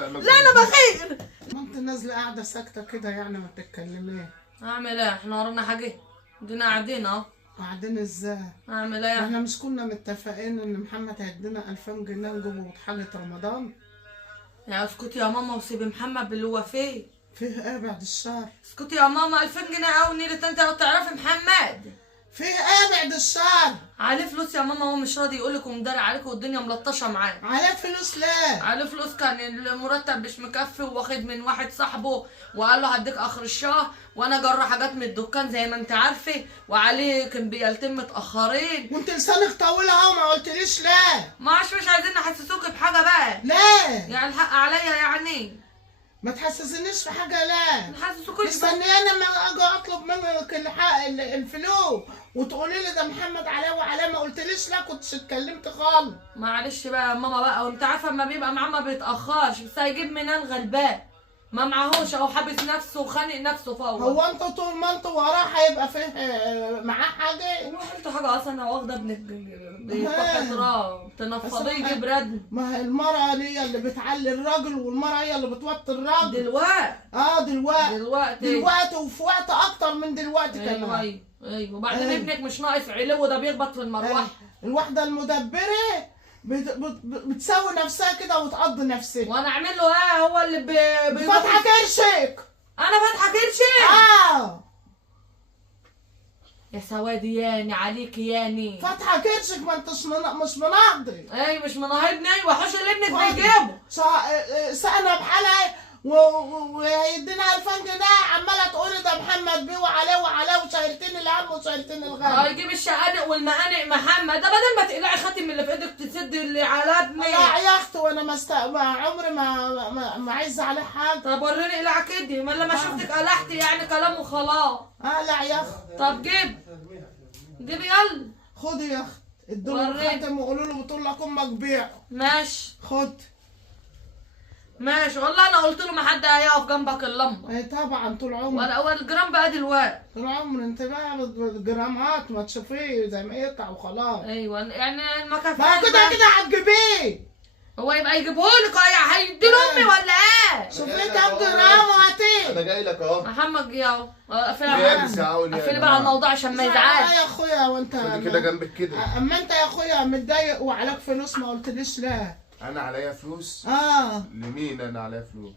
لا انا بخير. ما انت نازله قاعده ساكته كده يعني ما بتتكلميش. اعمل ايه؟ احنا ورانا حاجه؟ دينا قاعدين اهو. قاعدين ازاي؟ اعمل ايه؟ احنا مش كنا متفقين ان محمد هيدينا 2000 جنيه نجيبوا حاجه رمضان؟ يا اسكتي يا ماما وسيبي محمد باللي هو فيه. فيه ايه بعد الشهر؟ اسكتي يا ماما، 2000 جنيه او نيلة انت لو تعرفي محمد. فيه ايه بعد الشهر؟ عليه فلوس يا ماما، هو مش راضي يقولك ومداري عليك والدنيا ملطشه معاه. عليه فلوس ليه؟ عليه فلوس، كان المرتب مش مكفي واخد من واحد صاحبه وقال له هديك اخر الشهر، وانا جرى حاجات من الدكان زي ما انت عارفه، وعليه كان بيلتم متاخرين. وانت لسانك طويل اهو ما قلتليش ليه؟ ما عادش مش عايزين نحسسوك بحاجه بقى. ليه؟ يعني الحق عليا يعني. ما تحسسنيش في حاجه ليه؟ نحسسوكوش مستنياني لما اجي اطلب منك الفلوس وتقولي لي ده محمد عليه وعليه، ما قلتليش لا كنتش اتكلمت خالص. معلش بقى يا ماما بقى، وانت عارفه اما بيبقى معاه ما بيتاخرش، بس هيجيب منين غلبان؟ ما معهوش او حابس نفسه وخانق نفسه فوق. هو انتوا طول ما انتوا وراه هيبقى فيه معاه حاجه؟ ما قلت حاجه اصلا، انا واخده ابنك بيفتح تراب تنفضيه يجيب ردم. ما هي المرأة هي اللي بتعلي الراجل والمرأة هي اللي بتوطي الراجل. دلوقتي دلوقتي وفي وقت اكتر من دلوقتي كمان. ايوه وبعدين ابنك مش ناقص علو، ده بيخبط في المروحه. الواحده المدبره بتسوي نفسها كده وتقضي نفسها. وانا اعمل له ايه؟ هو اللي فاتحه كرشك. انا فاتحه كرشك؟ يا سوادي ياني عليك ياني. فاتحه كرشك، ما انتش مش مناهضي. ايوه مش مناهضني، ايوه حوش اللي ابنك بيجيبه. سقنا بحالها وهيدينا 2000 جنيه عماله تقولي ده محمد بيه وعليه وشايلتين الهم وشايلتين الغم. يجيب الشقانق والمقانق محمد ده، بدل ما تقلعي خاتم اللي في ايدك تسد اللي على ابني. لا يا اختي، وانا عمري ما عايزه عليه حاجه. طب وريني اقلع كده، ما لما شفتك قلعتي يعني كلام وخلاص. لا يا اختي. طب جيبي يلا. خدي يا اختي، ادوا له الخاتم وقولوا له بتقول لك امك بيعه. ماشي خد. ماشي والله، انا قلت له ما حد هيقف جنبك اللمبه. اي طبعا طول عمري. ولا الجرام بقى دلوقتي. طول عمري انت بقى الجرامات ما تشوفيه زي ما يقطع وخلاص. ايوه يعني ما كفاش بقى كده هتجيبيه. هو يبقى يجيبهولك هيديله امي ولا ايه؟ شوف لي كام جرام وهاتيه. انا جاي لك اهو. محمد جه اهو. قفلي بقى على الموضوع عشان ما يزعلش. يا اخويا وانت كده جنبك كده. اما انت يا اخويا متضايق وعليك فلوس ما قلتليش لا. انا عليا فلوس؟ لمين انا عليا فلوس؟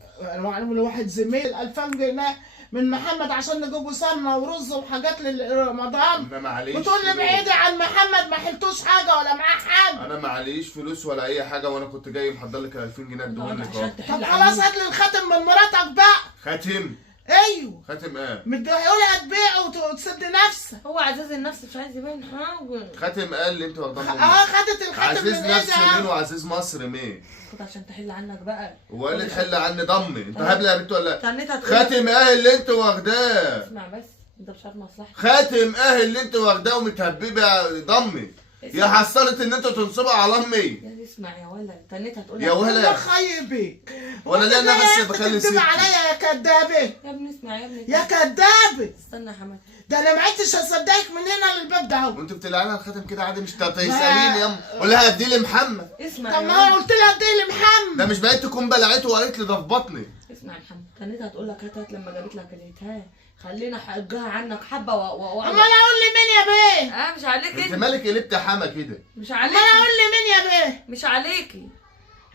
لواحد زميل 2000 جنيه من محمد عشان نجيبوا سمنه ورز وحاجات لرمضان. انا معليش. بتقول لي بعيدي عن محمد ما حلتوش حاجه ولا معاه حاجه. انا معليش فلوس ولا اي حاجه، وانا كنت جاي محضر لك ال 2000 جنيه اديهم لك اهو. طب خلاص هات لي الخاتم من مراتك بقى. خاتم؟ ايوه. خاتم ايه؟ هيقولي هتبيعه وتسد نفسك. هو عزيز النفس مش عايز يبين حاجه. خاتم ايه اللي انت واخداه؟ خدت الخاتم عزيز من نفس ايدها. مين وعزيز مصر مين؟ خد عشان تحل عنك بقى. هو اللي تحل عني ضمي؟ انت هبله يا بنت ولا؟ استنيتها خاتم ايه اللي انت واخداه؟ اسمع بس، انت مش عارف مصلحتك. خاتم ايه اللي انت واخداه ومتهببه ضمي؟ يا حصلت ان انتوا تنصبوا على امي. يا اسمع يا ولا، استنيتها تقول يا ولا الله خيبك. ولا ليه انا بس بخلي ستي عليا يا كدابه. يا ابني اسمع يا ابني. يا كدابه. استنى يا حماد. ده انا ما عدتش هصدقك من هنا للباب ده اهو. وانت بتلعبي على الخاتم كده عادي؟ مش تساليني يا قول لها ادي لي محمد. اسمع طب ما انا قلت لها ادي لي محمد. ده مش بعيد تكون بلعته وقالت لي ده في بطني. اسمع يا محمد، استنيتها تقول لك هات لما جابت لك الهتاء خلينا حقها عنك حبه امال اقول لي مين يا بيه؟ مش عليك انت انت. مالك قلبت حما كده؟ مش عليك. امال اقول لي مين يا بيه؟ مش عليكي.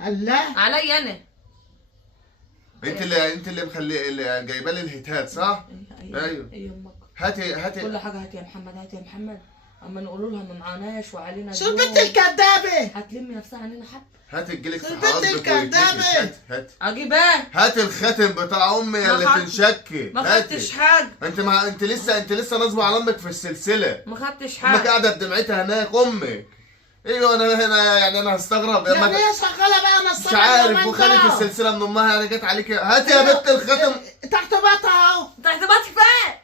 الله. عليا انا. انت اللي مخلي اللي جايبه لي الهتات صح؟ ايوه امك. هاتي كل حاجه هات يا محمد، هات يا محمد. اما نقول لها ما معناش وعلينا شو البنت الكدابه؟ هتلمي نفسها عننا حب. هات الجلك في البنت حواضنك الكدابه. هات اجيب ايه؟ هات الخاتم بتاع امي اللي تنشكي. ما خدتش حاجه. انت لسه نازبه على امك في السلسله. ما خدتش امك حاجه. قاعده بدمعتها هناك امك. ايوه انا هنا يعني انا هستغرب يعني هي شغاله بقى انا مش عارف وخدت السلسله من امها يعني جت عليك. هات يا بنت الخاتم تحت باطها اهو. تحت باطي فين؟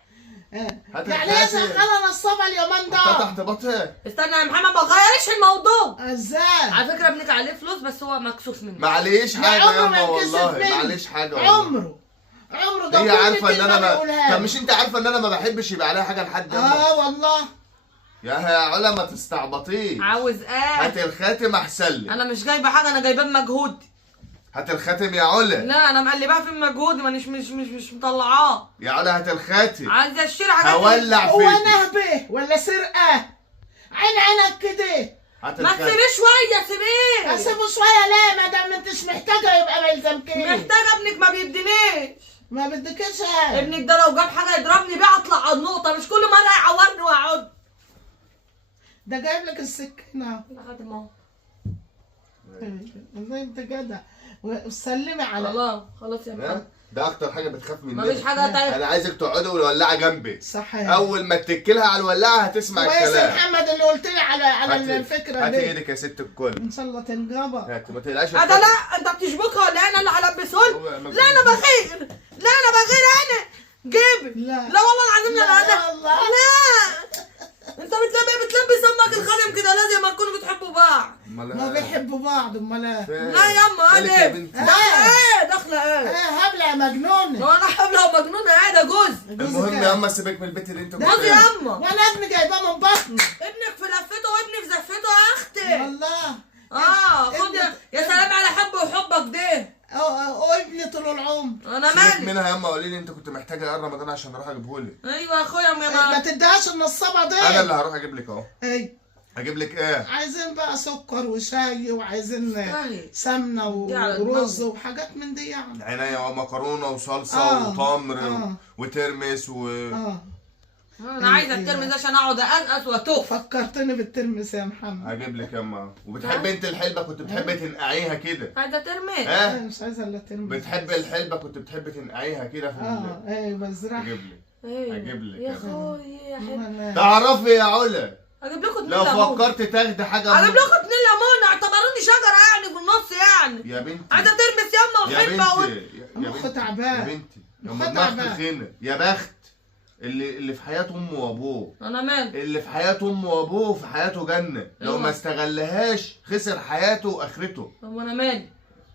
يعني هي شغاله نصابه اليومين دول. تحت باطها. استنى يا محمد ما تغيرش الموضوع. ازاي؟ على فكره ابنك عليه فلوس بس هو مكسوف منه. معليش حاجه يا اما والله معليش حاجه والله. عمره ده هي عارفه ان انا ما طب مش انت عارفه ان انا ما بحبش يبقى عليها حاجه لحد والله. يا علا ما تستعبطيش. عاوز ايه؟ هاتي الخاتم احسن لي. انا مش جايبه حاجه، انا جايباه بمجهودي. هات الخاتم يا علا. لا انا مقلباها في مجهودي، مش مطلعاه. يا علا هات الخاتم. عايزه اشتري حاجات. هولع هو فيك. نهبه ولا سرقه؟ عينك كده. هات ما الخاتم. تسيبيه شويه، سيبيه. اسيبه شويه ليه؟ ما دام انتش محتاجه يبقى ما يلزمكيش. محتاجه ابنك ما بيدينيش. ما بدكش. ابنك ده لو جاب حاجه يضربني بيها اطلع على النقطه، مش كل مره يعورني واقعد. ده جايب لك السكينه. لا خاتم اهو. ازاي انت جدع. وسلمي على خلاص يا محمد. ها؟ ده اكتر حاجه بتخاف مننا. مفيش حاجه تانية. انا عايزك تقعدي والولاعه جنبي. صحيح. اول ما تتكلها على الولاعه هتسمع كويس يا الكلام. محمد اللي قلت لي على هاتي- الفكره هاتي دي. ايدك يا ست الكل. ان شاء الله تنجبر. هاتي ما تقلقش. ده لا انت بتشبكها ولا انا اللي هلبسهن؟ لا انا بغير، لا انا بغير انا. جيبي. لا. لا والله العظيم لا لا والله. لا. انت بتلبس امك الخادم كده، لازم تكونوا بتحبوا بعض. ما بيحبوا بعض امال ايه؟ لا ياما مالك يا انا بنتي؟ داخله ايه؟ هبله يا مجنونه. هو انا حبلة ومجنونه قاعده جوز. المهم يا اما سيبك من البت اللي انت جوز يا اما. وانا ابني جايباه من بطني. ابنك في لفته وابني في زفته يا اختي. والله. خد يا سلام على حب وحبك ده. وابني طول العمر. انا سيبك مالي. منها يا اما. قولي لي انت كنت محتاجه ايام رمضان عشان اروح اجيبهولك. ايوه يا اخويا ما تديهاش النصابه دي. انا اللي هروح اجيب لك اهو. اي هجيب لك ايه؟ عايزين بقى سكر وشاي وعايزين طيب. سمنه دي على ورز دماغي. وحاجات من دي يعني. عينيا ومكرونه وصلصه وتمر وترمس انا عايزه الترم ده عشان اقعد اقلقص واتوف. فكرتني بالترمس يا محمد. هجيب لك ياما. وبتحبي انت الحلبه؟ كنت بتحبي تنقعيها كده. عايزه ترمي. ها؟ مش عايزه الا ترمس. بتحبي الحلبه؟ كنت بتحبي تنقعيها كده في ايه بزرع. هجيب لك. هجيب لك يا يا اخويا يا حلو. تعرفي يا علا، اجيب لكم 2 لو ليمون. فكرت تاخدي حاجه اجيب لكم 2 ليمون، اعتبروني شجره يعني في النص يعني. يا بنتي عايزه ترمس ياما يا وحلبه بنتي يا مخ بنتي تعبان. يا بنتي يا مخ دماغ تعبان. تخينه. يا بخت اللي في حياة امه وابوه. انا مالي. اللي في حياة امه وابوه في حياته جنة، لو أيوة. ما استغلهاش خسر حياته واخرته. طب وانا مالي.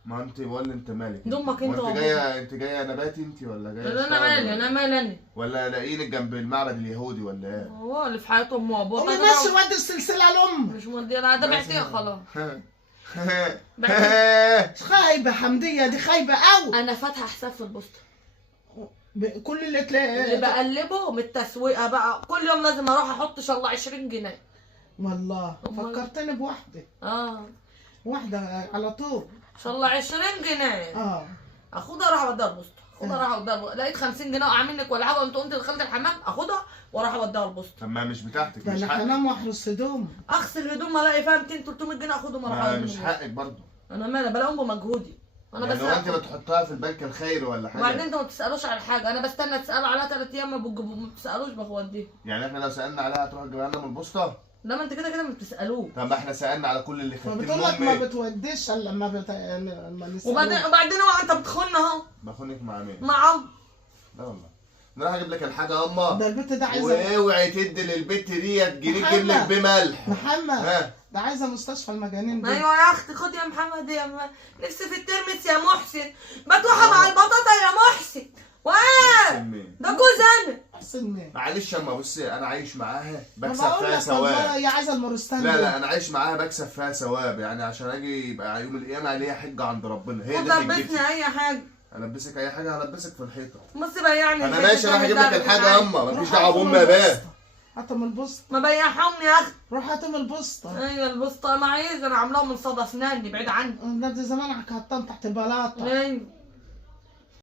ما انت ولا انت مالك؟ دمك انت وانت وابوك. انت جايه نباتي انت ولا جايه انا شجرة مالي، ولا- انا مالي انا. ولا لاقيينك جنب المعبد اليهودي ولا ايه؟ هو اللي في حياته امه وابوه. قولي بس ودي السلسله لامك. مش مودي انا ده بعتيها خلاص. خايبه حمديه دي خايبه قوي. انا فاتحه حساب في البوسطه. كل اللي اللي تلاقي. بقلبه من التسويقه بقى، كل يوم لازم اروح احط ان شاء الله 20 جنيه. والله أمال. فكرتني بواحده. واحده على طول. ان شاء الله 20 جنيه. اخدها اروح اوديها البوسطه، اخدها اروح اوديها لقيت 50 جنيه وقع منك ولا حاجه، قمت دخلت الحمام اخدها واروح اوديها البوسطه. طب ما مش بتاعتك، ده مش انا حقك. هنام واحرس هدوم. اغسل هدوم الاقي فيها 200 300 جنيه اخدهم اروح ما اوديهم مش البوسطة. حقك برضه. انا مالي بلاقيهم بمجهودي. انا يعني بس هو انت بتحطها في البنك الخيري ولا حاجه؟ وبعدين انتوا ما بتسالوش على حاجه، انا بستنى تسالوا عليها 3 ايام ما بتسالوش بوديها. يعني احنا لو سالنا عليها هتروح تجيبها لنا من البوسطه؟ لا ما انت كده كده ما بتسالوه. طب ما احنا سالنا على كل اللي خدتين فبتقول لك ما امي. بتوديش الا لما لما وبعدين هو انت بتخن اهو باخونك مع مين؟ مع لا والله. نروح اجيب لك الحاجه يا اما. ده البت ده عايزه. واوعي تدي للبت ديت جنيه محمد. تجيب لك بيه ملح. محمد ها؟ ده عايزه مستشفى المجانين دي. ايوه يا اختي خد يا محمد نفسي في الترمس يا محسن، بتوحى مع البطاطا يا محسن. وايه مين؟ ده جوز انا. احسن مين؟ معلش اما بصي انا عايش معاها ما بكسب بقول فيها لك والله ثواب. هي عايزه المورستان لا دي. لا انا عايش معاها بكسب فيها ثواب، يعني عشان اجي يبقى يوم القيامه عليها حجه عند ربنا. هي خد دي حجتي. لبسني اي حاجه. البسك اي حاجه، هلبسك في الحيطه. بص بيعني انا ماشي راح اجيب لك الحاجه يا اما، مفيش روح دعوه هاتهم بامي يا باه. البسطة. هاتهم البسطة. ما بيعهم يا اختي. روح هاتهم البسطة. ايوه البسطه ما عايز، انا عاملاهم من صدى اسناني بعيد عني. ده زمانك حطهم تحت البلاطة. ايوه